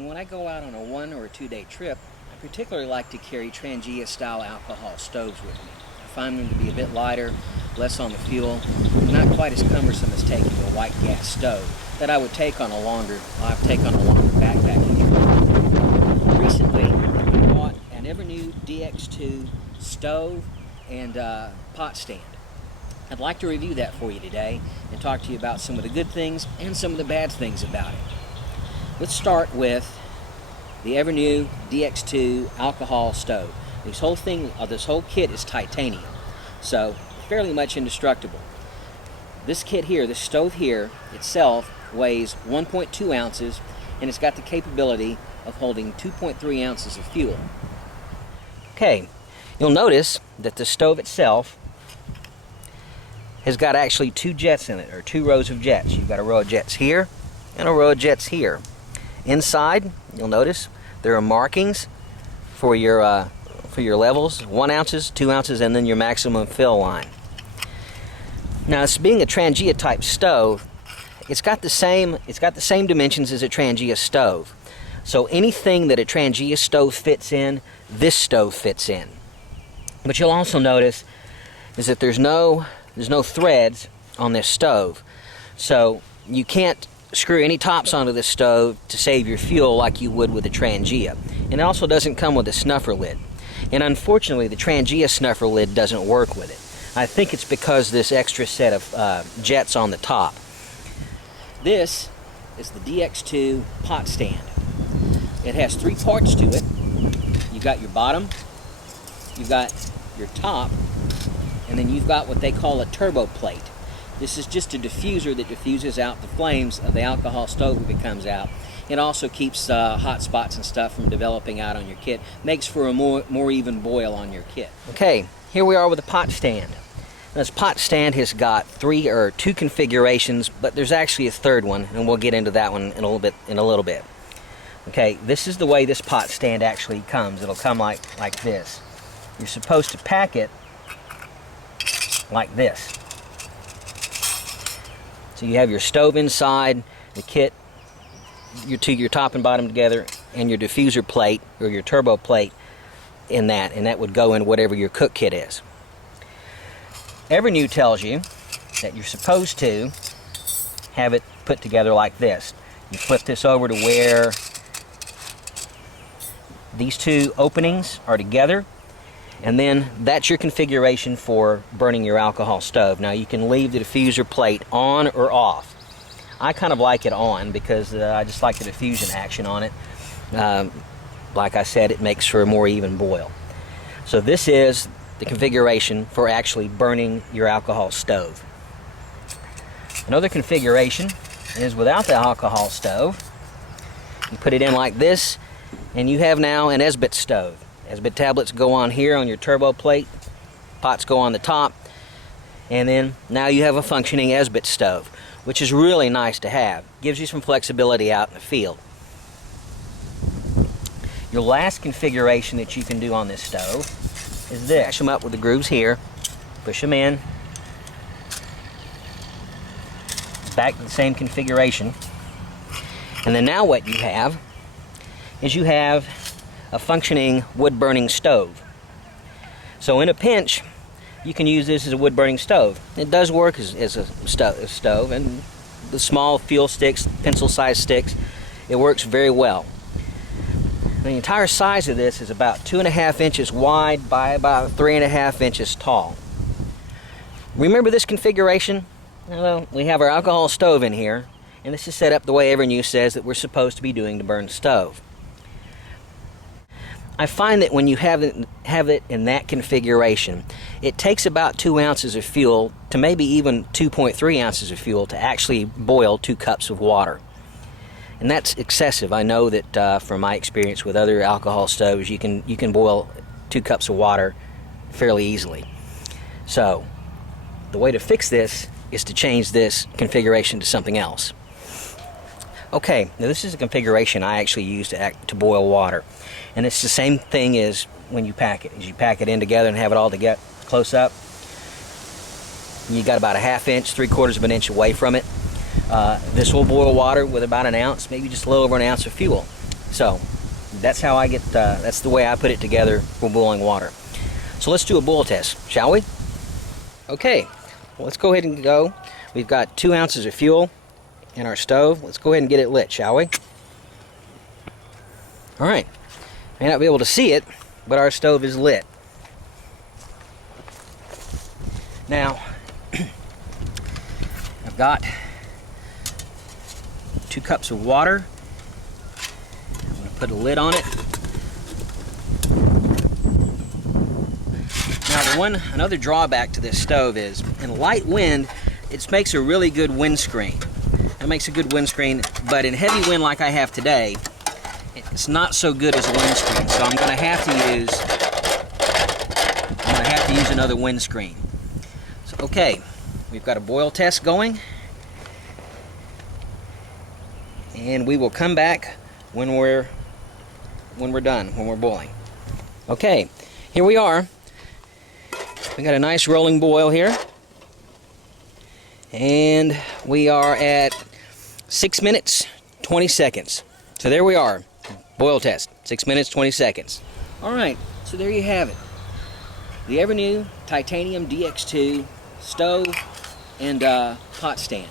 And when I go out on a 1 or 2 day trip, I particularly like to carry Trangia style alcohol stoves with me. I find them to be a bit lighter, less on the fuel, not quite as cumbersome as taking a white gas stove that I would take on a longer backpacking trip. Recently, I bought an EverNew Dx2 stove and pot stand. I'd like to review that for you today and talk to you about some of the good things and some of the bad things about it. Let's start with the EverNew Dx2 alcohol stove. This whole kit is titanium, so fairly much indestructible. This kit here, this stove here itself, weighs 1.2 ounces, and it's got the capability of holding 2.3 ounces of fuel. Okay, you'll notice that the stove itself has got actually 2 jets in it, or 2 rows of jets. You've got a row of jets here and a row of jets here. Inside, you'll notice there are markings for your levels: 1 ounces, 2 ounces, and then your maximum fill line. Now, this being a Trangia type stove, it's got the same dimensions as a Trangia stove. So anything that a Trangia stove fits in, this stove fits in. But you'll also notice is that there's no threads on this stove, so you can't screw any tops onto this stove to save your fuel like you would with a Trangia. And it also doesn't come with a snuffer lid. And unfortunately, the Trangia snuffer lid doesn't work with it. I think it's because this extra set of jets on the top. This is the Dx2 pot stand. It has 3 parts to it. You've got your bottom, you've got your top, and then you've got what they call a turbo plate. This is just a diffuser that diffuses out the flames of the alcohol stove if it comes out. It also keeps hot spots and stuff from developing out on your kit. Makes for a more even boil on your kit. Okay, here we are with a pot stand. This pot stand has got 2 configurations, but there's actually a third one, and we'll get into that one in a little bit. Okay, this is the way this pot stand actually comes. It'll come like this. You're supposed to pack it like this. So you have your stove inside, the kit, your top and bottom together, and your diffuser plate or your turbo plate in that, and that would go in whatever your cook kit is. EverNew tells you that you're supposed to have it put together like this. You flip this over to where these 2 openings are together, and then that's your configuration for burning your alcohol stove. Now, you can leave the diffuser plate on or off. I kind of like it on because I just like the diffusion action on it. Like I said, it makes for a more even boil. So this is the configuration for actually burning your alcohol stove. Another configuration is without the alcohol stove. You put it in like this, and you have now an Esbit stove. Esbit tablets go on here on your turbo plate, pots go on the top, and then now you have a functioning Esbit stove, which is really nice to have. Gives you some flexibility out in the field. Your last configuration that you can do on this stove is this. Mash them up with the grooves here, push them in, back to the same configuration, and then now what you have is you have a functioning wood-burning stove. So in a pinch, you can use this as a wood-burning stove. It does work as a stove, and the small fuel sticks, pencil-sized sticks, it works very well. The entire size of this is about 2.5 inches wide by about 3.5 inches tall. Remember this configuration? Well, we have our alcohol stove in here, and this is set up the way EverNew says that we're supposed to be doing to burn the stove. I find that when you have it in that configuration, it takes about 2 ounces of fuel to maybe even 2.3 ounces of fuel to actually boil 2 cups of water. And that's excessive. I know that from my experience with other alcohol stoves, you can boil 2 cups of water fairly easily. So the way to fix this is to change this configuration to something else. Okay, now this is a configuration I actually use to boil water. And it's the same thing as when you pack it. As you pack it in together and have it all together close up, you got about a 1/2 inch, 3/4 of an inch away from it. This will boil water with about 1 ounce, maybe just a little over 1 ounce of fuel. So that's how I get, that's the way I put it together for boiling water. So let's do a boil test, shall we? Okay, well, let's go ahead and go. We've got 2 ounces of fuel in our stove. Let's go ahead and get it lit, shall we? All right, may not be able to see it, but our stove is lit. Now, I've got 2 cups of water. I'm going to put a lid on it. Now, another drawback to this stove is, in light wind, it makes a really good windscreen. It makes a good windscreen, but in heavy wind like I have today, it's not so good as a windscreen. So I'm going to have to use another windscreen. So, okay, we've got a boil test going, and we will come back when we're done, when we're boiling. Okay, here we are. We got a nice rolling boil here, and we are at 6 minutes 20 seconds. So there we are, boil test, 6 minutes 20 seconds. All right, so there you have it, the EverNew Titanium Dx2 stove and pot stand.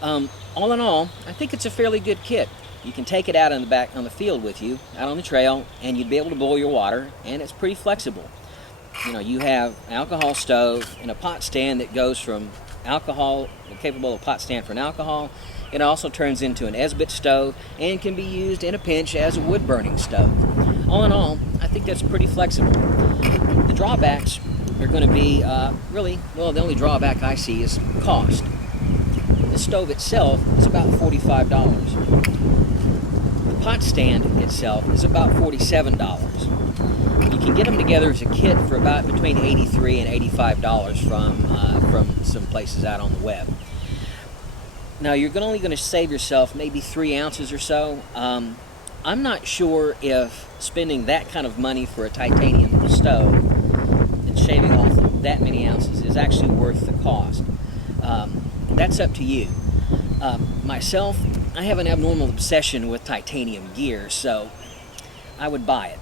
All in all, I think it's a fairly good kit. You can take it out on the field with you, out on the trail, and you'd be able to boil your water, and it's pretty flexible. You know, you have an alcohol stove and a pot stand that goes from alcohol, capable of pot stand for an alcohol. It also turns into an Esbit stove and can be used in a pinch as a wood burning stove. All in all, I think that's pretty flexible. The drawbacks are going to be really, well, the only drawback I see is cost. The stove itself is about $45. The pot stand itself is about $47. You can get them together as a kit for about between $83 and $85 from some places out on the web. Now, you're only going to save yourself maybe 3 ounces or so. I'm not sure if spending that kind of money for a titanium stove and shaving off that many ounces is actually worth the cost. That's up to you. Myself, I have an abnormal obsession with titanium gear, so I would buy it.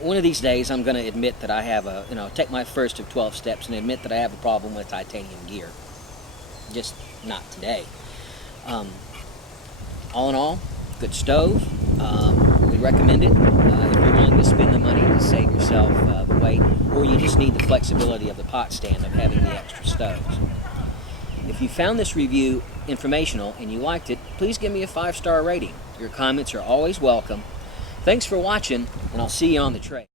One of these days, I'm going to admit that I have take my first of 12 steps and admit that I have a problem with titanium gear. Just not today. All in all, good stove. We recommend it if you're willing to spend the money to save yourself the weight, or you just need the flexibility of the pot stand of having the extra stoves. If you found this review informational and you liked it, please give me a 5-star rating. Your comments are always welcome. Thanks for watching, and I'll see you on the trail.